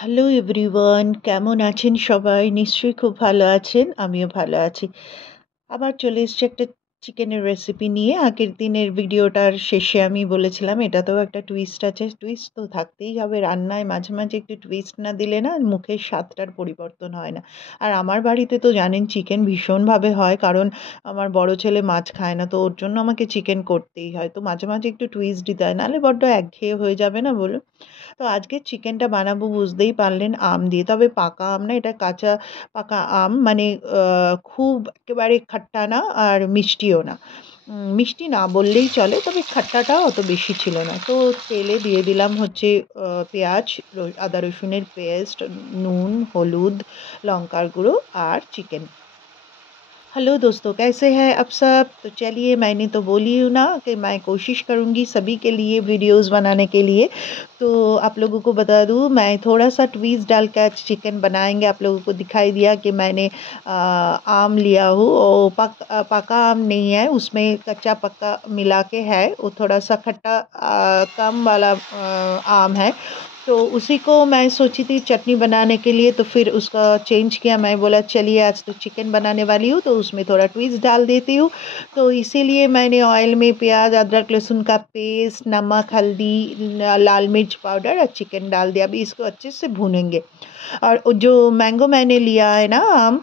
Hello everyone, কেমন আছেন সবাই? নিশ্চয়ই খুব ভালো আছেন। আমিও ভালো আছি। আবার চলে এসেছি একটা চিকেনের রেসিপি নিয়ে। আগের দিনের ভিডিওটার শেষে আমি বলেছিলাম এটাতেও একটা টুইস্ট আছে। টুইস্ট তো থাকতেই হবে রান্নায়, মাঝে মাঝে একটু টুইস্ট না দিলে না মুখের স্বাদটার পরিবর্তন হয় না। আর আমার বাড়িতে তো জানেন চিকেন ভীষণভাবে হয়, কারণ আমার বড় ছেলে মাছ খায় না, তো ওর জন্য আমাকে চিকেন করতেই হয়। তো মাঝে মাঝে একটু টুইস্ট দিতে হয়, নাহলে বড্ড একঘেয়ে হয়ে যাবে না বলুন? তো আজকে চিকেনটা বানাবো বুঝতেই পারলেন আম দিয়ে, তবে পাকা আম না, এটা কাঁচা পাকা আম, মানে খুব একেবারে খাট্টা না আর মিষ্টিও না। মিষ্টি না বললেই চলে, তবে খাট্টাটাও অত বেশি ছিল না। তো তেলে দিয়ে দিলাম হচ্ছে পেঁয়াজ, আদা রসুনের পেস্ট, নুন, হলুদ, লঙ্কার गुঁড়ো আর चिकन। हेलो दोस्तों, कैसे हैं आप सब? तो चलिए, मैंने तो बोली हूँ ना कि मैं कोशिश करूँगी सभी के लिए वीडियोस बनाने के लिए। तो आप लोगों को बता दूँ, मैं थोड़ा-सा ट्विस्ट डाल कर चिकन बनाएँगे। आप लोगों को दिखाई दिया कि मैंने आम लिया हूँ, और पका आम नहीं है, उसमें कच्चा-पक्का मिला के है। वो थोड़ा-सा खट्टा कम वाला आम है। तो उसी को मैं सोची थी चटनी बनाने के लिए, तो फिर उसका चेंज किया। मैं बोला चलिए आज तो चिकन बनाने वाली हूँ, तो उसमें थोड़ा ट्विस्ट डाल देती हूँ। तो इसीलिए मैंने ऑयल में प्याज, अदरक, लहसुन का पेस्ट, नमक, हल्दी, लाल मिर्च पाउडर और चिकन डाल दिया। अभी इसको अच्छे से भूनेंगे। और जो मैंगो मैंने लिया है ना आम,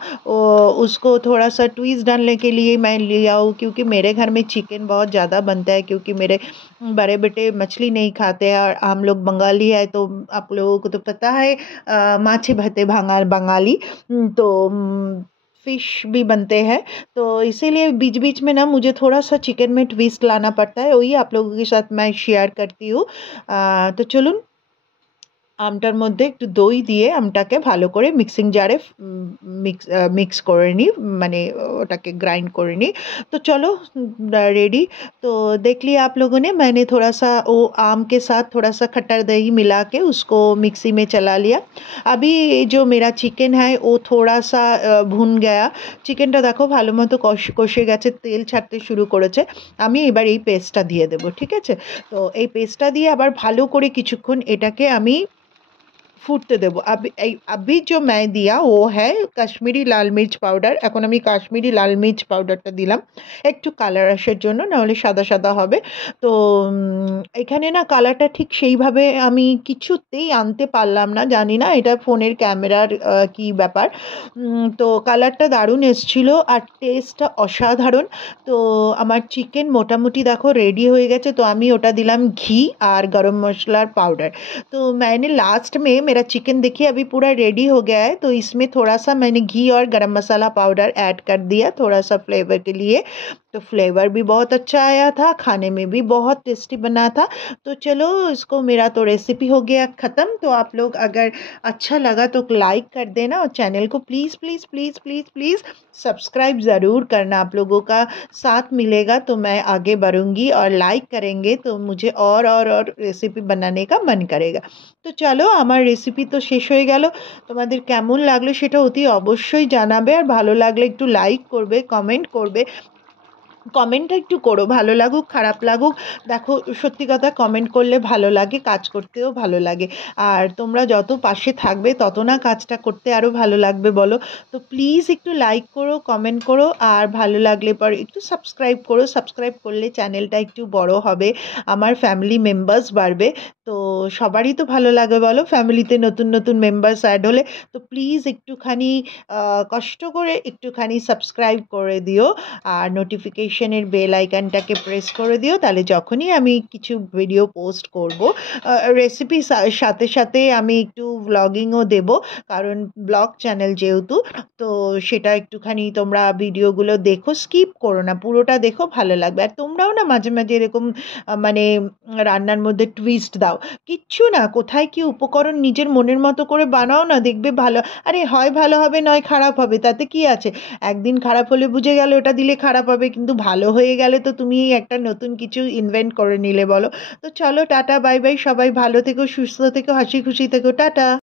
उसको थोड़ा-सा ट्विस्ट डालने के लिए मैं लिया हूँ, क्योंकि मेरे घर में चिकन बहुत ज़्यादा बनता है, क्योंकि मेरे बड़े बेटे मछली नहीं खाते हैं और हम लोग बंगाली है, तो आप लोगों को तो पता है माछी भाते बंगाली। तो फिश भी बनते हैं। तो इसीलिए बीच-बीच में ना मुझे थोड़ा-सा चिकन में ट्विस्ट लाना पड़ता है, वही आप लोगों के साथ मैं शेयर करती हूँ। তো চলুন আমটার মধ্যে একটু দই দিয়ে আমটাকে ভালো করে মিক্সিং জারে মিক্স করে নিই, মানে ওটাকে ग्राइंड করে নিই। तो चलो रेडी। तो देख लिया आप लोगों ने, मैंने थोड़ा-सा वो आम के साथ थोड़ा-सा खट्टा दही मिला के उसको मिक्सी में चला लिया। अभी जो मेरा चिकन है वो थोड़ा-सा ভুন গয়া। চিকেনটা দেখো ভালো মতো কষে গেছে, তেল ছাড়তে শুরু করেছে। আমি এবার এই পেস্টটা দিয়ে দেব, ঠিক আছে? তো এই পেস্টটা দিয়ে আবার ভালো করে কিছুক্ষণ এটাকে আমি ফুটতে দেবো। अभी जो मैं दिया वो है কাশ্মীরি লাল মির্চ পাউডার। এখন আমি কাশ্মীরি লাল মির্চ পাউডারটা দিলাম একটু কালার আসার জন্য, নাহলে সাদা সাদা হবে। তো এখানে না কালারটা ঠিক সেইভাবে আমি কিছুতেই আনতে পারলাম না, জানি না এটা ফোনের ক্যামেরার কি ব্যাপার। তো কালারটা দারুণ এসছিল আর টেস্টটা অসাধারণ। তো আমার চিকেন মোটামুটি দেখো রেডি হয়ে গেছে। তো আমি ওটা দিলাম ঘি আর गरम मसालार पाउडर। तो मैंने लास्ट में मेरा चिकन देखिए अभी पूरा रेडी हो गया है, तो इसमें थोड़ा-सा मैंने घी और गरम मसाला पाउडर ऐड कर दिया थोड़ा-सा फ्लेवर के लिए। तो फ्लेवर भी बहुत अच्छा आया था, खाने में भी बहुत टेस्टी बना था। तो चलो इसको, मेरा तो रेसिपी हो गया ख़त्म। तो आप लोग अगर अच्छा लगा तो लाइक कर देना, और चैनल को please please please please please subscribe ज़रूर करना। आप लोगों का साथ मिलेगा तो मैं आगे बढ़ूँगी, और लाइक करेंगे तो मुझे और रेसिपি বানানে কা মন করেগা। তো চলো আমার রেসিপি তো শেষ হয়ে গেল। তোমাদের কেমন লাগলো সেটা অতি অবশ্যই জানাবে, আর ভালো লাগলে একটু লাইক করবে, কমেন্ট করবে। কমেন্টটা একটু করো, ভালো লাগুক খারাপ লাগুক। দেখো সত্যি কথা, কমেন্ট করলে ভালো লাগে, কাজ করতেও ভালো লাগে। আর তোমরা যত পাশে থাকবে তত না কাজটা করতে আরও ভালো লাগবে বলো। তো প্লিজ একটু লাইক করো, কমেন্ট করো, আর ভালো লাগলে পর একটু সাবস্ক্রাইব করো। সাবস্ক্রাইব করলে চ্যানেলটা একটু বড় হবে, আমার ফ্যামিলি মেম্বার্স বাড়বে। তো সবারই তো ভালো লাগে বলো, ফ্যামিলিতে নতুন নতুন মেম্বার্স অ্যাড হলে। তো প্লিজ একটুখানি কষ্ট করে একটুখানি সাবস্ক্রাইব করে দিও, আর নোটিফিকেশনের বেল আইকনটাকে প্রেস করে দিও, তাহলে যখনই আমি কিছু ভিডিও পোস্ট করব, রেসিপি সাথে সাথে আমি একটু ব্লগিংও দেব, কারণ ব্লগ চ্যানেল যেহেতু। তো সেটা একটুখানি তোমরা ভিডিওগুলো দেখো, স্কিপ করো না, পুরোটা দেখো, ভালো লাগবে। আর তোমরাও না মাঝে মাঝে এরকম মানে রান্নার মধ্যে টুইস্ট দাও। কিচ্ছু না, কোথায় কি উপকরণ নিজের মনের মতো করে বানাও না, দেখবে ভালো। আরে হয় ভালো হবে নয় খারাপ হবে, তাতে কি আছে? একদিন খারাপ হলে বুঝে গেলে ওটা দিলে খারাপ হবে, কিন্তু ভালো হয়ে গেলে তো তুমি একটা নতুন কিছু ইনভেন্ট করে নিলে বলো। তো চলো টাটা বাই বাই, সবাই ভালো থেকো, সুস্থ থেকো, হাসি খুশি থেকো, টাটা।